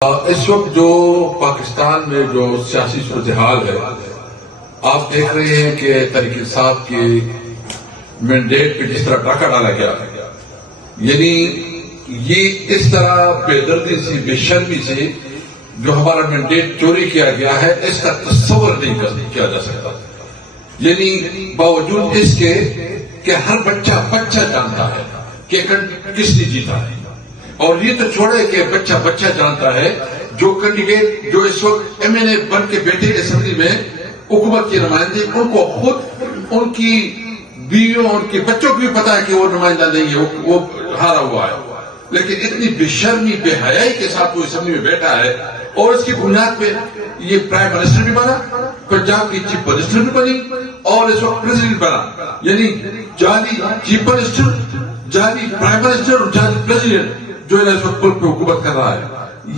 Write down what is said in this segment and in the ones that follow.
اس وقت جو پاکستان میں جو سیاسی صورتحال ہے، آپ دیکھ رہے ہیں کہ تحریک انصاف کے مینڈیٹ پہ جس طرح ڈاکہ ڈالا گیا ہے، یعنی یہ اس طرح بے دردی سے، بے شرمی سے جو ہمارا مینڈیٹ چوری کیا گیا ہے، اس کا تصور نہیں کیا جا سکتا۔ یعنی باوجود اس کے کہ ہر بچہ جانتا ہے کہ کس نے جیتا ہے، اور یہ تو چھوڑے کہ بچہ جانتا ہے جو کینڈیڈیٹ جو اس وقت ایم این اے بن کے بیٹھے اسمبلی میں حکومت کے نمائندے، ان کو خود ان کی بیویوں، ان کے بچوں کو بھی پتا ہے کہ وہ نمائندہ نہیں ہے، وہ ہارا ہوا ہے، لیکن اتنی بے شرمی، بے حیائی کے ساتھ وہ اسمبلی میں بیٹھا ہے، اور اس کی بنیاد پہ یہ پرائم منسٹر بھی بنا، پنجاب کی چیف منسٹر بھی بنی، اور اس وقت پریزیڈنٹ بنا۔ یعنی جعلی چیف منسٹر، جعلی پرائم منسٹر اور جعلی پریزیڈنٹ جو اس وقت ملک پہ حکومت کر رہا ہے،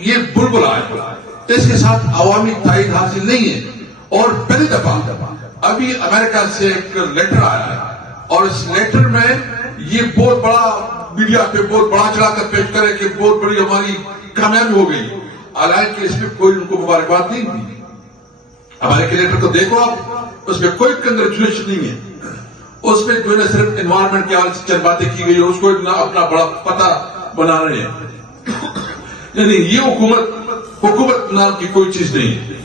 یہ بلبلا ہے، اس کے ساتھ عوامی تائید حاصل نہیں ہے۔ اور پہلی دفعہ ابھی امریکہ سے ایک لیٹر آیا ہے، اور اس لیٹر میں یہ بہت بڑا میڈیا پہ بہت بڑا چڑھا کر پیش کرے کہ بہت بڑی ہماری کامیابی ہو گئی، حالانکہ اس میں کوئی ان کو مبارکباد نہیں دی۔ ہمارے لیٹر کو دیکھو آپ، اس میں کوئی کنگریچولیشن نہیں ہے، اس میں جو ہے صرف انوائرمنٹ کے حوالے سے چند باتیں کی گئی، اس کو اپنا بڑا پتہ بنا رہے ہیں۔ یعنی یہ حکومت نام کی کوئی چیز نہیں ہے،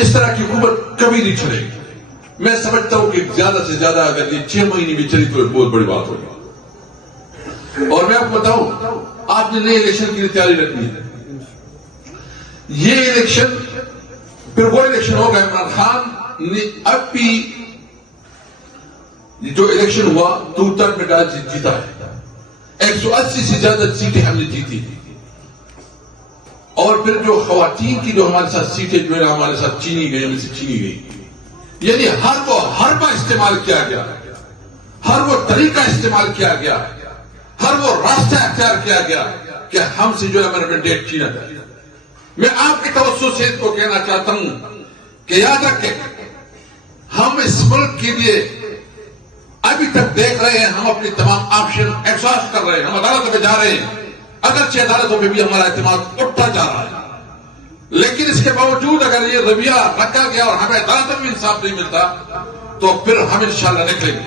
اس طرح کی حکومت کبھی نہیں چلے گی۔ میں سمجھتا ہوں کہ زیادہ سے زیادہ اگر یہ 6 مہینے بھی چلی تو بہت بڑی بات ہوگی۔ اور میں آپ کو بتاؤں، آپ نے نئے الیکشن کی تیاری رکھنی ہے۔ یہ الیکشن پھر وہ الیکشن ہوگا، عمران خان نے اب بھی جو الیکشن ہوا 72 میں جیتا ہے، 180 سے زیادہ سیٹیں ہم نے جیتی، اور پھر جو خواتین کی جو ہمارے ساتھ سیٹیں جو ہے ہمارے ساتھ چھینی گئی، ہمیں سے چھینی گئی، یعنی ہر وہ حربہ استعمال کیا گیا، ہر وہ طریقہ استعمال کیا گیا، ہر وہ راستہ اختیار کیا گیا کہ ہم سے جو ہے ہمارا مینڈیٹ چھینا جائے۔ میں آپ کے توسط سے کو کہنا چاہتا ہوں کہ یاد رکھیں، ہم اس ملک کے لیے ابھی تک دیکھ رہے ہیں، ہم اپنی تمام آپشن ایکساسٹ کر رہے ہیں، ہم عدالتوں پہ جا رہے ہیں، اگرچہ عدالتوں پہ بھی ہمارا اعتماد اٹھتا جا رہا ہے، لیکن اس کے باوجود اگر یہ رویہ رکھا گیا اور ہمیں عدالتوں میں انصاف نہیں ملتا تو پھر ہم انشاءاللہ نکلیں گے۔